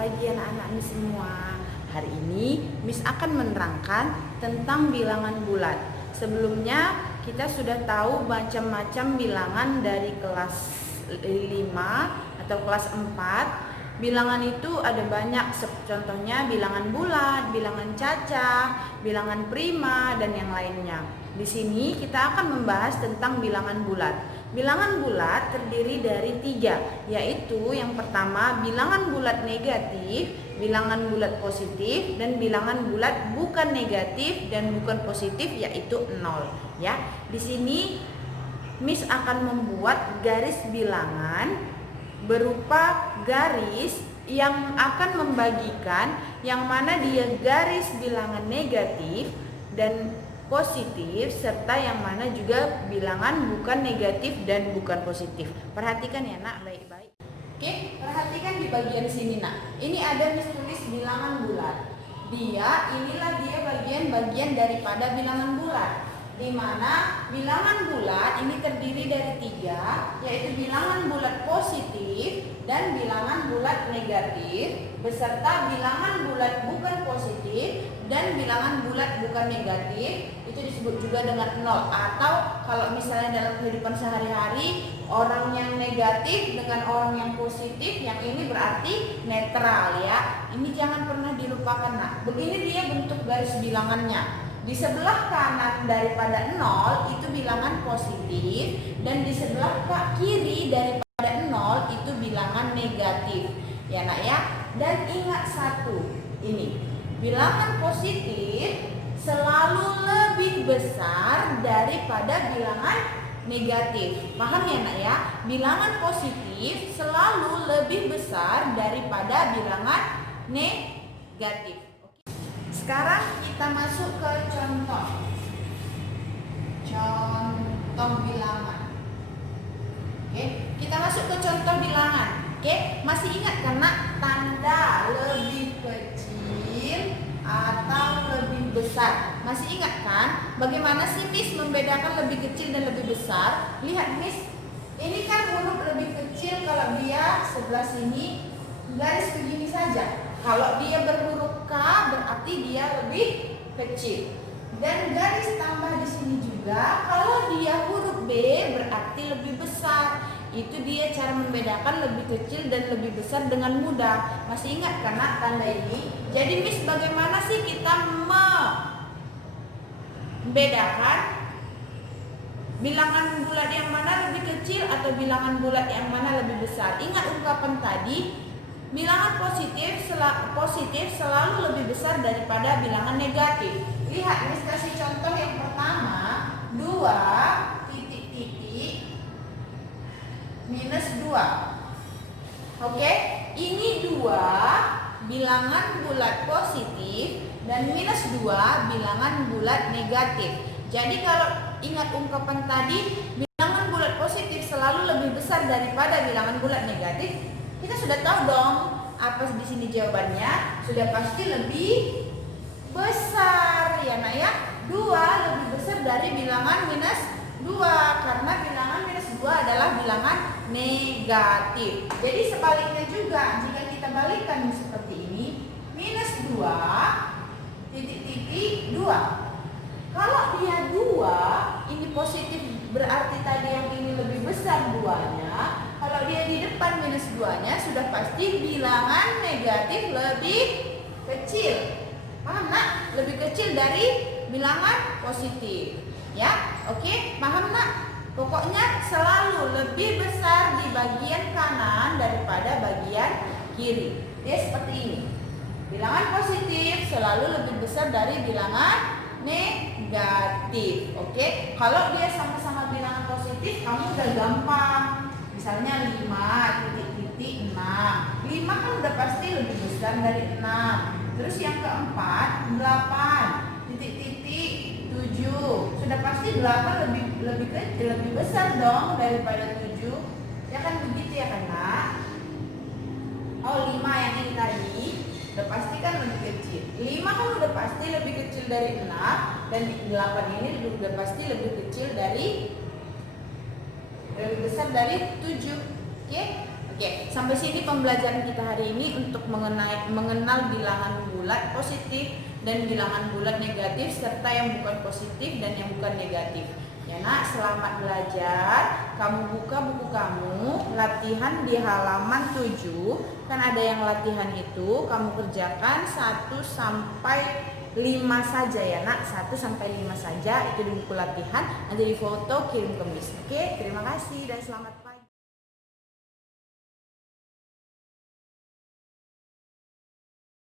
pagi anak-anak Miss semua. Hari ini Miss akan menerangkan tentang bilangan bulat. Sebelumnya kita sudah tahu macam-macam bilangan dari kelas 5 atau kelas 4. Bilangan itu ada banyak, contohnya bilangan bulat, bilangan cacah, bilangan prima, dan yang lainnya. Di sini kita akan membahas tentang bilangan bulat. Bilangan bulat terdiri dari 3, yaitu yang pertama bilangan bulat negatif, bilangan bulat positif, dan bilangan bulat bukan negatif dan bukan positif, yaitu 0. Ya, di sini Miss akan membuat garis bilangan berupa garis yang akan membagikan yang mana dia garis bilangan negatif dan positif, serta yang mana juga bilangan bukan negatif dan bukan positif. Perhatikan ya nak, baik-baik. Oke, perhatikan di bagian sini nak. Ini ada Miss tulis bilangan bulat. Inilah dia bagian-bagian daripada bilangan bulat, di mana bilangan bulat ini terdiri dari 3, yaitu bilangan bulat positif dan bilangan bulat negatif, beserta bilangan bulat bukan positif dan bilangan bulat bukan negatif. Itu disebut juga dengan 0, atau kalau misalnya dalam kehidupan sehari-hari orang yang negatif dengan orang yang positif, yang ini berarti netral ya. Ini jangan pernah dilupakan nak. Begini dia bentuk garis bilangannya. Di sebelah kanan daripada 0 itu bilangan positif, dan di sebelah kiri daripada 0 itu bilangan negatif. Ya nak ya. Dan ingat satu, ini bilangan positif selalu lebih besar daripada bilangan negatif. Paham ya nak ya? Bilangan positif selalu lebih besar daripada bilangan negatif. Sekarang kita masuk ke contoh bilangan. Oke, kita masuk ke contoh bilangan. Oke, masih ingat kan nak tanda lebih kecil atau lebih besar? Masih ingat kan bagaimana sih Miss membedakan lebih kecil dan lebih besar? Lihat Miss, ini kan huruf lebih kecil kalau dia sebelah sini garis begini saja. Kalau dia berhuruf K berarti dia lebih kecil. Dan garis tambah di sini juga, kalau dia huruf B berarti lebih besar. Itu dia cara membedakan lebih kecil dan lebih besar dengan mudah. Masih ingat kan nak tanda ini? Jadi Miss, bagaimana sih kita membedakan bilangan bulat yang mana lebih kecil atau bilangan bulat yang mana lebih besar? Ingat ungkapan tadi, bilangan positif selalu lebih besar daripada bilangan negatif. Lihat, Miss kasih contoh yang pertama, 2 titik minus 2. Oke, ini 2 bilangan bulat positif dan minus 2 bilangan bulat negatif. Jadi kalau ingat ungkapan tadi, bilangan bulat positif selalu lebih besar daripada bilangan bulat negatif, kita sudah tahu dong apa di sini jawabannya. Sudah pasti lebih besar ya nak ya. 2 lebih besar dari bilangan minus 2, karena bilangan minus 2 adalah bilangan negatif. Jadi sebaliknya juga, jika kita balikkan seperti ini, minus 2 titik 2. Kalau dia 2, ini positif berarti tadi yang ini lebih besar 2-nya. Kalau dia di depan minus 2-nya, sudah pasti bilangan negatif lebih kecil. Paham nak? Lebih kecil dari bilangan positif. Ya, oke, paham nak? Pokoknya selalu lebih besar di bagian kanan daripada bagian kiri. Dia seperti ini. Bilangan positif selalu lebih besar dari bilangan negatif. Oke, kalau dia sama-sama bilangan positif, kamu udah gampang. Misalnya 5 titik 6. 5 kan udah pasti lebih besar dari 6. Terus yang keempat 8 titik 7. Sudah pasti 8 lebih besar dong daripada 7. Ya kan begitu ya kan nak? Oh, 5 yang ini tadi udah pasti kan lebih kecil. 5 kan udah pasti lebih kecil dari 6, dan 8 ini udah pasti lebih kecil dari lebih besar dari 7. Oke, Oke, sampai sini pembelajaran kita hari ini untuk mengenal bilangan bulat positif dan bilangan bulat negatif serta yang bukan positif dan yang bukan negatif. Ya nak, selamat belajar. Kamu buka buku kamu, latihan di halaman 7. Kan ada yang latihan itu, kamu kerjakan 1 sampai 5 saja ya nak, 1 sampai 5 saja itu di buku latihan. Nanti di foto kirim ke Miss. Oke, terima kasih dan selamat pagi.